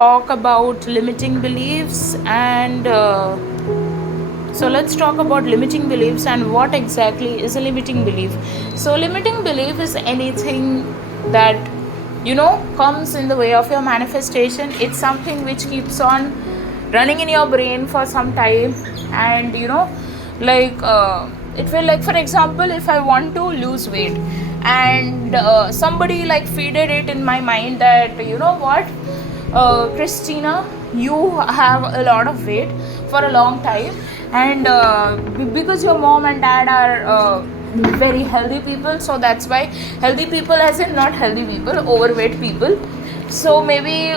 talk about limiting beliefs and so let's talk about limiting beliefs and what exactly is a limiting belief. So limiting belief is anything that comes in the way of your manifestation. It's something which keeps on running in your brain for some time, and like it will, like for example, if I want to lose weight and somebody like feeded it in my mind that what, Christina, you have a lot of weight for a long time, and because your mom and dad are very healthy people, so that's why healthy people, as in not healthy people, overweight people. So maybe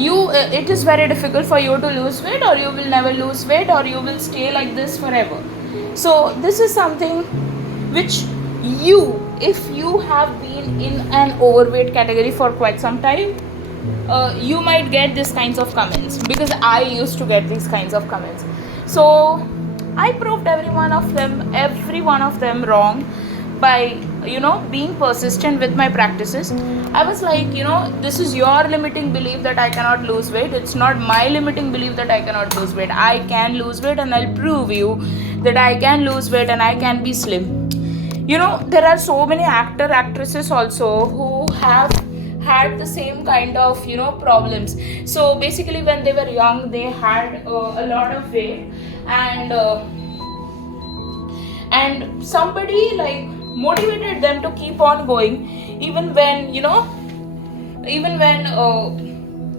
you it is very difficult for you to lose weight, or you will never lose weight, or you will stay like this forever. So this is something which you, if you have been in an overweight category for quite some time, you might get these kinds of comments, because I used to get these kinds of comments. So I proved every one of them wrong by being persistent with my practices. I was like, this is your limiting belief that I cannot lose weight. It's not my limiting belief that I cannot lose weight. I can lose weight, and I'll prove you that I can lose weight and I can be slim. There are so many actresses also who have had the same kind of problems. So basically, when they were young, they had a lot of weight, and somebody like motivated them to keep on going, even when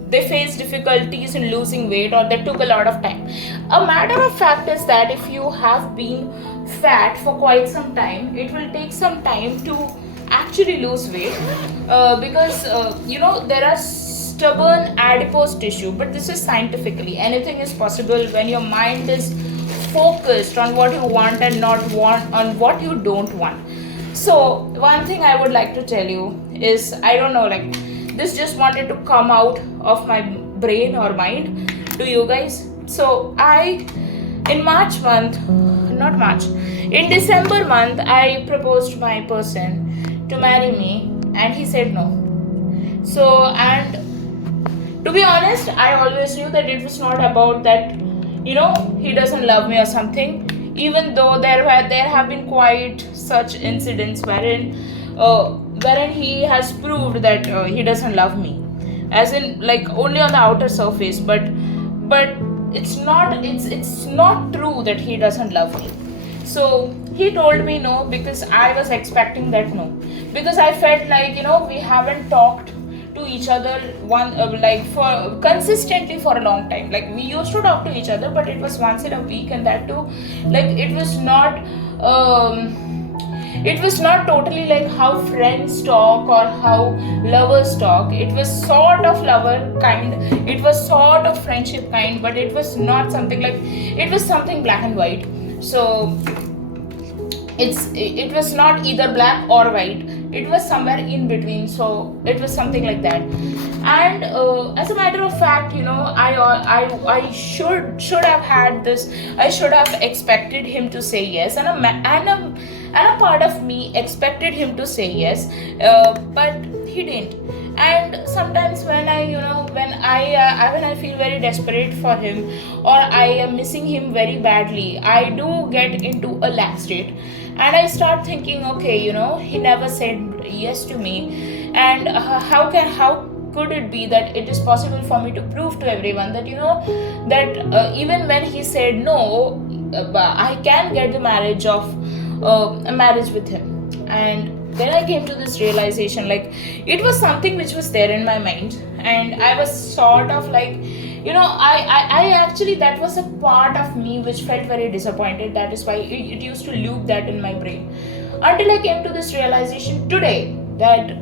they faced difficulties in losing weight, or they took a lot of time. A matter of fact is that if you have been fat for quite some time, it will take some time to actually lose weight, because there are stubborn adipose tissue. But this is scientifically, anything is possible when your mind is focused on what you want and not want on what you don't want. So one thing I would like to tell you is, I don't know, like, this just wanted to come out of my brain or mind to you guys. So in March month, not March, in December month, I proposed my person to marry me, and he said no. So, and to be honest, I always knew that it was not about that, he doesn't love me or something. Even though there have been quite such incidents wherein he has proved that he doesn't love me, as in like only on the outer surface, but it's not true that he doesn't love me. So he told me no, because I was expecting that no, because I felt like we haven't talked to each other like for consistently for a long time. Like, we used to talk to each other, but it was once in a week, and that too, like, it was not totally like how friends talk or how lovers talk. It was sort of lover kind, it was sort of friendship kind, but it was not something like, it was something black and white. So it was not either black or white, it was somewhere in between. So it was something like that. And as a matter of fact, I should have had this, I should have expected him to say yes, and a part of me expected him to say yes, but he didn't. And sometimes when I feel very desperate for him, or I am missing him very badly, I do get into a lack state, and I start thinking, okay, he never said yes to me, and how could it be that it is possible for me to prove to everyone that even when he said no, I can get the marriage with him. And then I came to this realization, like, it was something which was there in my mind, and I was sort of like, I actually, that was a part of me which felt very disappointed. That is why it used to loop that in my brain, until I came to this realization today that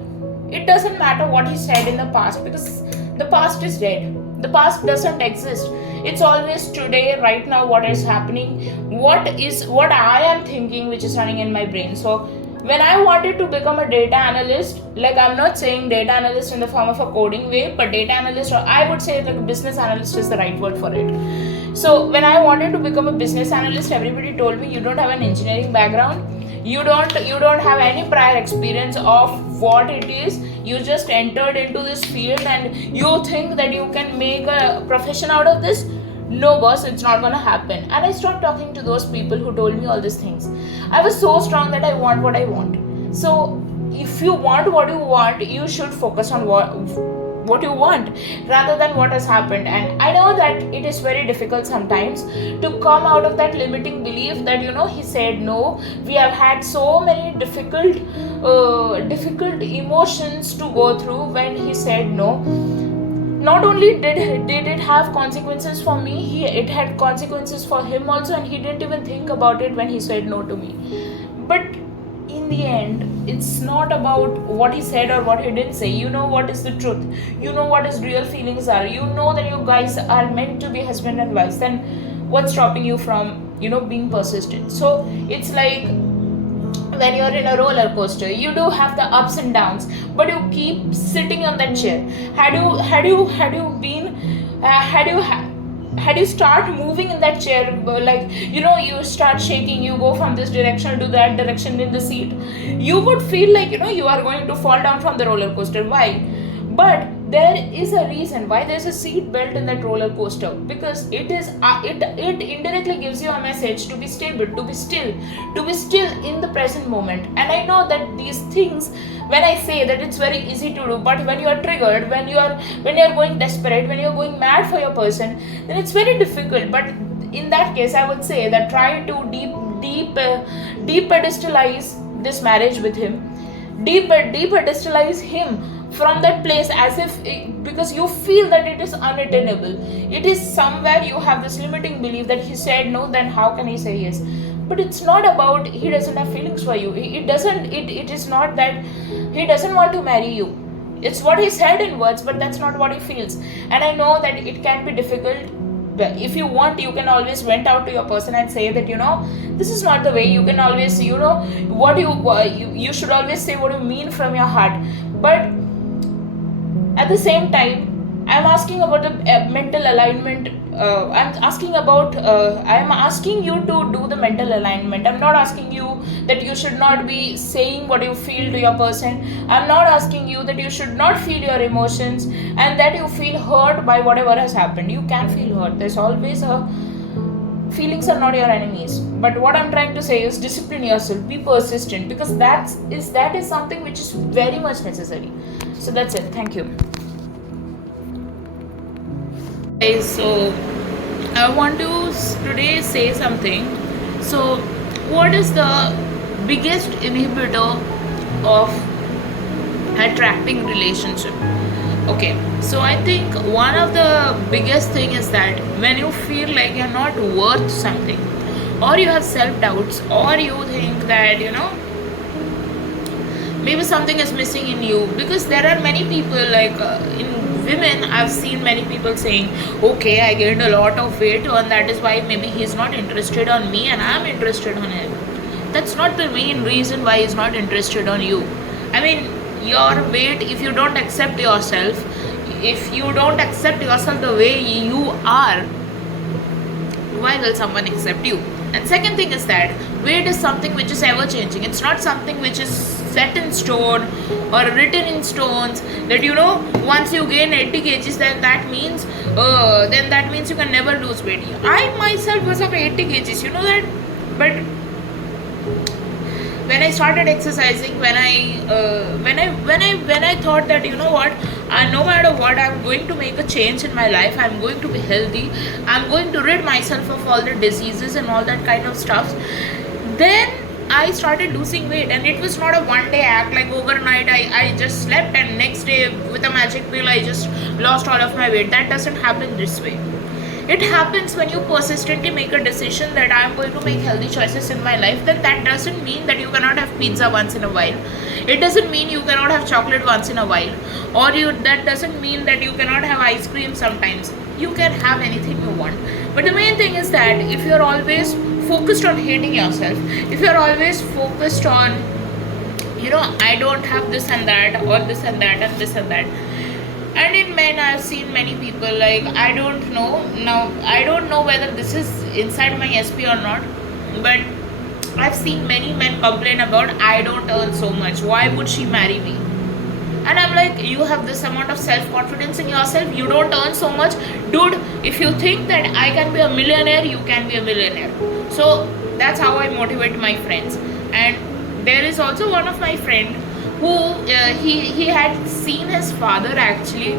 it doesn't matter what he said in the past, because the past is dead. The past doesn't exist. It's always today, right now, what is happening, what I am thinking, which is running in my brain. So when I wanted to become a data analyst, like, I'm not saying data analyst in the form of a coding way, but data analyst, or I would say like business analyst is the right word for it. So when I wanted to become a business analyst, everybody told me, you don't have an engineering background, you don't have any prior experience of what it is, You just entered into this field and you think that you can make a profession out of this. No, boss, it's not gonna happen. And I stopped talking to those people who told me all these things. I was so strong that I want what I want. So if you want what you want, you should focus on what you want rather than what has happened. And I know that it is very difficult sometimes to come out of that limiting belief that, he said no. We have had so many difficult emotions to go through when he said no. Not only did it have consequences for me, it had consequences for him also, and he didn't even think about it when he said no to me. But in the end, it's not about what he said or what he didn't say. You know what is the truth. You know what his real feelings are. You know that you guys are meant to be husband and wife. Then what's stopping you from, being persistent? So it's like when you're in a roller coaster, you do have the ups and downs, but you keep sitting on that chair. Had you start moving in that chair, like, you start shaking, you go from this direction to that direction in the seat, you would feel like, you are going to fall down from the roller coaster. Why? But there is a reason why there's a seat belt in that roller coaster, because it indirectly gives you a message to be stable, to be still in the present moment. And I know that these things, when I say that, it's very easy to do, but when you are triggered, when you are going desperate, when you're going mad for your person, then it's very difficult. But in that case, I would say that try to deep pedestalize this marriage with him, deep pedestalize him from that place, as if because you feel that it is unattainable. It is somewhere you have this limiting belief that he said no, then how can he say yes? But it's not about he doesn't have feelings for you. It is not that he doesn't want to marry you. It's what he said in words, but that's not what he feels. And I know that it can be difficult. If you want, you can always vent out to your person and say that, this is not the way. You can always, what you should always say what you mean from your heart. But at the same time, I'm asking about the mental alignment. I'm asking you to do the mental alignment. I'm not asking you that you should not be saying what you feel to your person. I'm not asking you that you should not feel your emotions and that you feel hurt by whatever has happened. You can feel hurt. There's always feelings are not your enemies. But what I'm trying to say is discipline yourself, be persistent, because that is something which is very much necessary. So that's it. Thank you. Okay, so I want to today say something. So what is the biggest inhibitor of attracting relationship? Okay, so I think one of the biggest thing is that when you feel like you're not worth something, or you have self-doubts, or you think that, maybe something is missing in you, because there are many people, like in women, I've seen many people saying, okay, I gained a lot of weight and that is why maybe he's not interested on me and I'm interested on him. That's not the main reason why he's not interested on you. I mean, your weight, if you don't accept yourself the way you are, why will someone accept you? And second thing is that weight is something which is ever changing. It's not something which is set in stone or written in stones that, once you gain 80 kgs, then that means you can never lose weight. I myself was of 80 kgs, you know that. But when I started exercising, when I thought that, no matter what, I'm going to make a change in my life, I'm going to be healthy, I'm going to rid myself of all the diseases and all that kind of stuff, then I started losing weight. And it was not a one day act, like overnight I just slept and next day with a magic pill I just lost all of my weight. That doesn't happen this way. It happens when you persistently make a decision that I am going to make healthy choices in my life. Then that doesn't mean that you cannot have pizza once in a while. It doesn't mean you cannot have chocolate once in a while. Or that doesn't mean that you cannot have ice cream sometimes. You can have anything you want. But the main thing is that if you're always focused on hating yourself, if you're always focused on, I don't have this and that, or this and that, and this and that. And in men, I've seen many people, like, I don't know whether this is inside my SP or not, but I've seen many men complain about, I don't earn so much, why would she marry me? And I'm like, you have this amount of self-confidence in yourself, you don't earn so much, dude. If you think that I can be a millionaire, you can be a millionaire. So that's how I motivate my friends. And there is also one of my friend who he had seen his father actually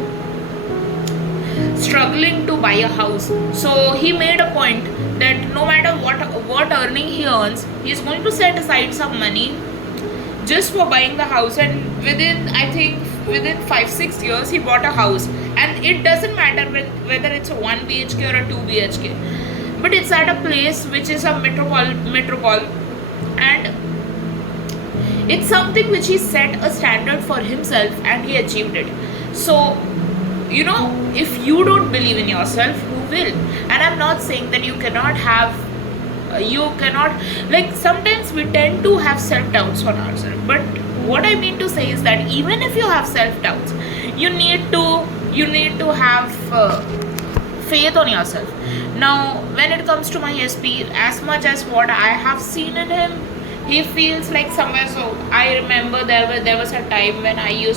struggling to buy a house. So he made a point that no matter what earning he earns, he's going to set aside some money just for buying the house. And within, I think, within 5-6 years he bought a house. And it doesn't matter whether it's a 1 BHK or a 2 BHK, but it's at a place which is a metropole. And it's something which he set a standard for himself and he achieved it. So if you don't believe in yourself, who will? And I'm not saying that you cannot have like, sometimes we tend to have self-doubts on ourselves, but what I mean to say is that even if you have self-doubts, you need to have faith on yourself. Now when it comes to my SP, as much as what I have seen in him, he feels like somewhere. So I remember there was a time when I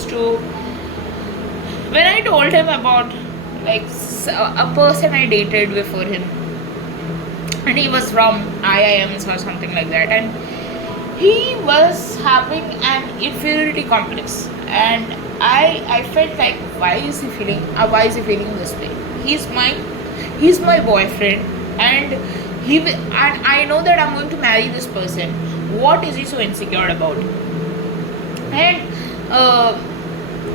told him about like a person I dated before him, and he was from IIMs or something like that, and he was having an inferiority complex. And I felt like, why is he feeling this way? He's my boyfriend, and I know that I'm going to marry this person. What is he so insecure about? And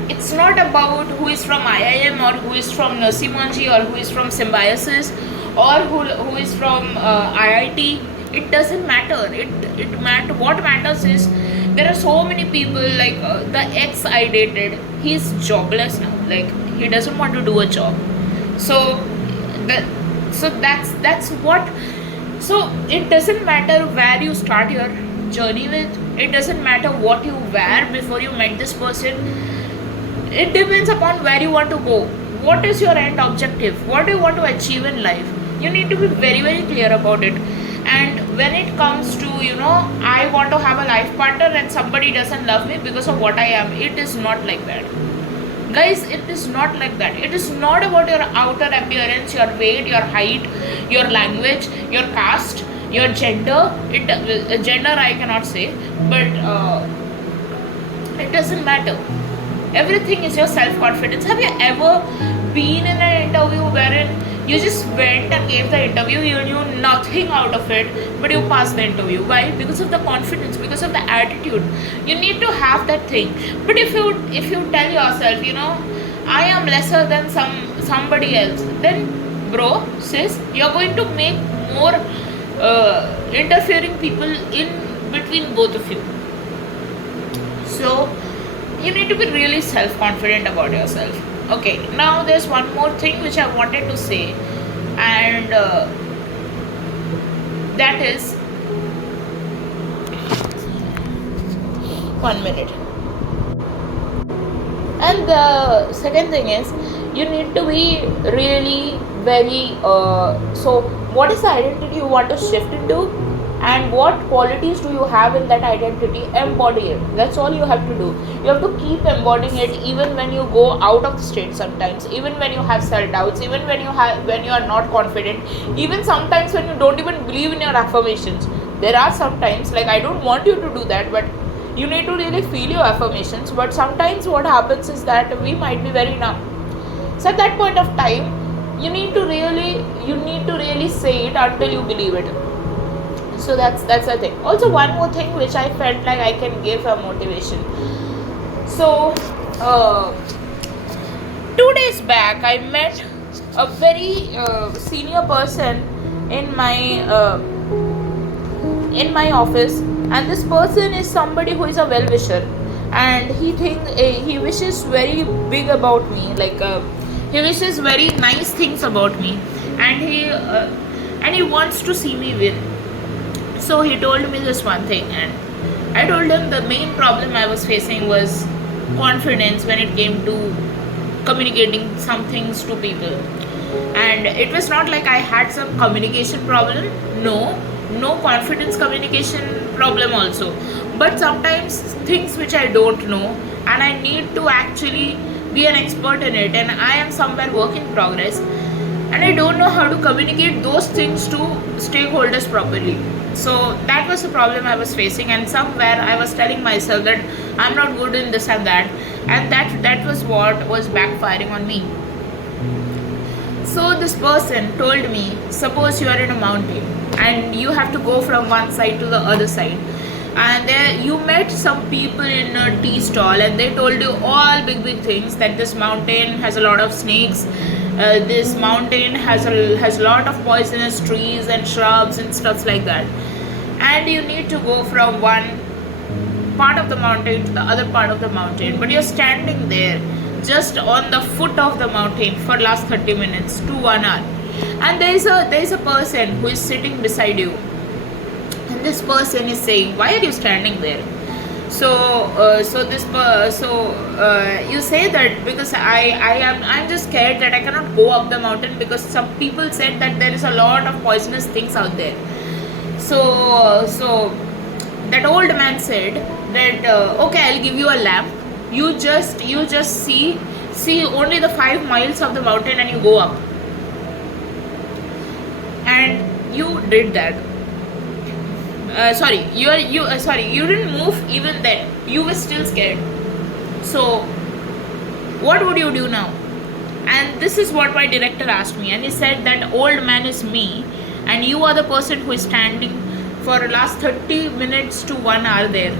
it's not about who is from IIM or who is from Narsee Monjee or who is from Symbiosis or who is from IIT. It doesn't matter. What matters is there are so many people, like the ex I dated, he's jobless now. Like, he doesn't want to do a job. So that's what. So it doesn't matter where you start your journey with. It doesn't matter what you were before you met this person. It depends upon where you want to go. What is your end objective? What do you want to achieve in life? You need to be very, very clear about it. And when it comes to, I want to have a life partner and somebody doesn't love me because of what I am, it is not like that. Guys, it is not like that. It is not about your outer appearance, your weight, your height, your language, your caste, your gender. Gender I cannot say, but it doesn't matter. Everything is your self-confidence. Have you ever been in an interview wherein you just went and gave the interview, you knew nothing out of it, but you passed the interview? Why? Because of the confidence, because of the attitude. You need to have that thing. But if you tell yourself, I am lesser than somebody else, then bro, sis, you're going to make more interfering people in between both of you. So you need to be really self-confident about yourself. Okay, now there's one more thing which I wanted to say, and that is, 1 minute. And the second thing is, you need to be really very so what is the identity you want to shift into, and what qualities do you have in that identity? Embody it. That's all you have to do. You have to keep embodying it, even when you go out of the state sometimes, even when you have self-doubts, even when you are not confident, even sometimes when you don't even believe in your affirmations. There are sometimes, like, I don't want you to do that, but you need to really feel your affirmations. But sometimes what happens is that we might be very numb. So at that point of time, you need to really say it until you believe it. So that's the thing. Also, one more thing which I felt like I can give a motivation. So 2 days back, I met a very senior person in my office, and this person is somebody who is a well-wisher, and he wishes very big about me, like he wishes very nice things about me, and he wants to see me win. So he told me this one thing, and I told him the main problem I was facing was confidence when it came to communicating some things to people. And it was not like I had some communication problem. No confidence communication problem also. But sometimes things which I don't know, and I need to actually be an expert in it, and I am somewhere work in progress, and I don't know how to communicate those things to stakeholders properly. So that was the problem I was facing, and somewhere I was telling myself that I'm not good in this and that, and that was what was backfiring on me. So this person told me, suppose you are in a mountain and you have to go from one side to the other side, and there you met some people in a tea stall, and they told you all big things, that this mountain has a lot of snakes, this mountain has a lot of poisonous trees and shrubs and stuff like that, and you need to go from one part of the mountain to the other part of the mountain, but you're standing there just on the foot of the mountain for last 30 minutes to 1 hour, and there is a person who is sitting beside you, and this person is saying, why are you standing there? You say that because I'm just scared that I cannot go up the mountain, because some people said that there is a lot of poisonous things out there. So that old man said that okay, I'll give you a lamp. You just see only the 5 miles of the mountain and you go up. And you did that. You didn't move even then. You were still scared. So what would you do now? And this is what my director asked me, and he said that old man is me, and you are the person who is standing for the last 30 minutes to 1 hour there.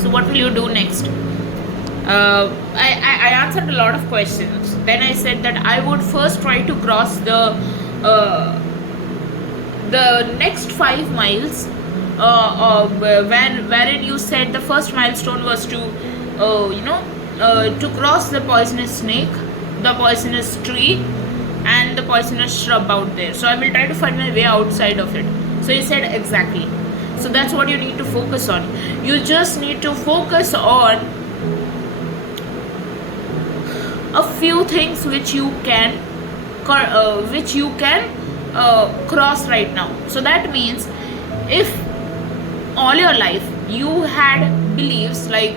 So what will you do next? I answered a lot of questions. Then I said that I would first try to cross the next 5 miles, wherein you said the first milestone was to to cross the poisonous snake, the poisonous tree, and the poisonous shrub out there. So I will try to find my way outside of it. So he said, exactly. So that's what you need to focus on. You just need to focus on a few things which you can cross right now. So that means if all your life you had beliefs like,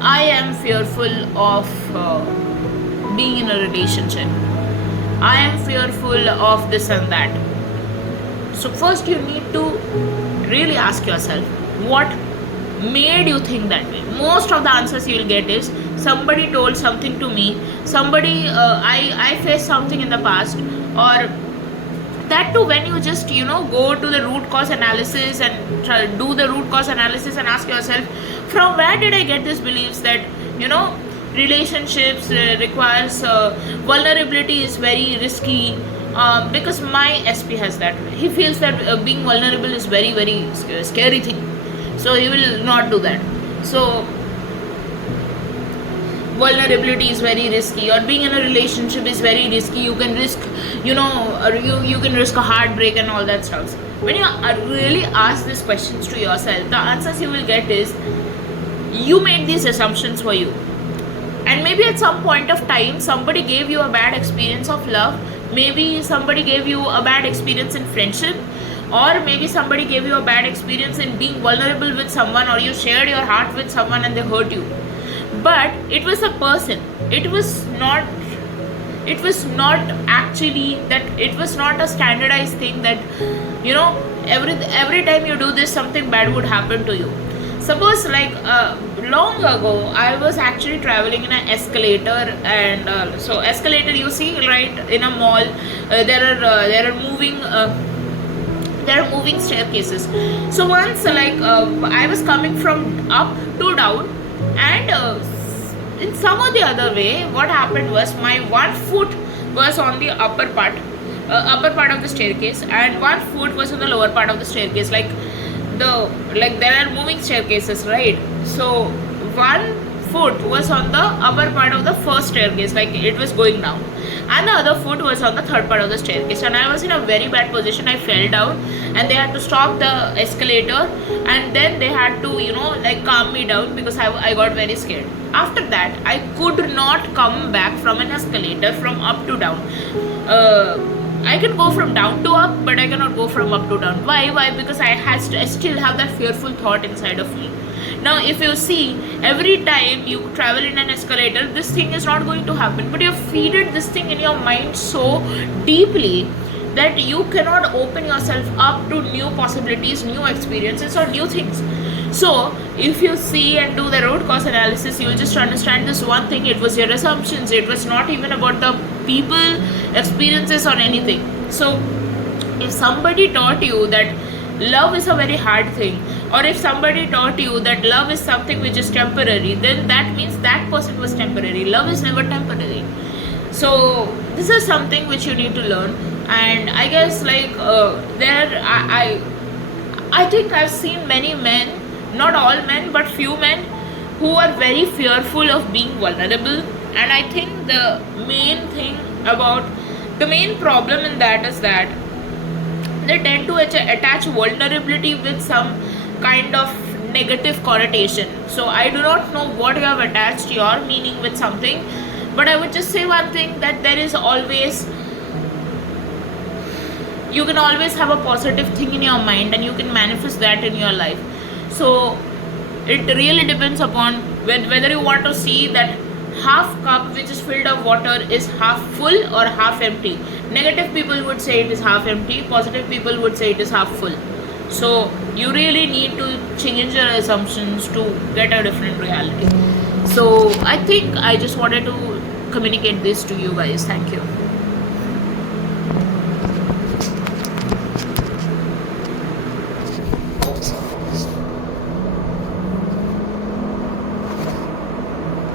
I am fearful of being in a relationship, I am fearful of this and that. So first you need to really ask yourself, what made you think that way? Most of the answers you will get is, somebody told something to me, I faced something in the past, or that too when you just go to the root cause analysis and do the root cause analysis and ask yourself, from where did I get these beliefs that relationships requires vulnerability is very risky, because my SP has that way. He feels that being vulnerable is very scary thing, so he will not do that. So vulnerability is very risky, or being in a relationship is very risky. You can risk you can risk a heartbreak and all that stuff. When you really ask these questions to yourself, the answers you will get is, you made these assumptions for you, and maybe at some point of time somebody gave you a bad experience of love, maybe somebody gave you a bad experience in friendship, or maybe somebody gave you a bad experience in being vulnerable with someone, or you shared your heart with someone and they hurt you. But it was a person. It was not actually that. It was not a standardized thing that every time you do this, something bad would happen to you. Suppose long ago I was actually traveling in an escalator, and so escalator, you see, right, in a mall, there are moving staircases. So once I was coming from up to down, and in some or the other way, what happened was, my one foot was on the upper part of the staircase, and one foot was on the lower part of the staircase. There are moving staircases, right? So one foot was on the upper part of the first staircase, like it was going down, and the other foot was on the third part of the staircase, and I was in a very bad position. I fell down, and they had to stop the escalator, and then they had to calm me down, because I got very scared. After that, I could not come back from an escalator from up to down. I can go from down to up, but I cannot go from up to down. Why? Because I still have that fearful thought inside of me. Now if you see, every time you travel in an escalator, this thing is not going to happen, but you've feeded this thing in your mind so deeply that you cannot open yourself up to new possibilities, new experiences, or new things. So if you see and do the root cause analysis, you'll just understand this one thing: it was your assumptions, it was not even about the people, experiences, or anything. So if somebody taught you that love is a very hard thing, or if somebody taught you that love is something which is temporary, then that means that person was temporary. Love is never temporary. So this is something which you need to learn. And I guess I think I've seen many men, not all men but few men, who are very fearful of being vulnerable. And I think the main problem in that is that they tend to attach vulnerability with some kind of negative connotation. So I do not know what you have attached your meaning with something, but I would just say one thing, that you can always have a positive thing in your mind and you can manifest that in your life. So it really depends upon whether you want to see that half cup which is filled of water is half full or half empty. Negative people would say it is half empty, positive people would say it is half full. So you really need to change your assumptions to get a different reality. So I think I just wanted to communicate this to you guys. Thank you.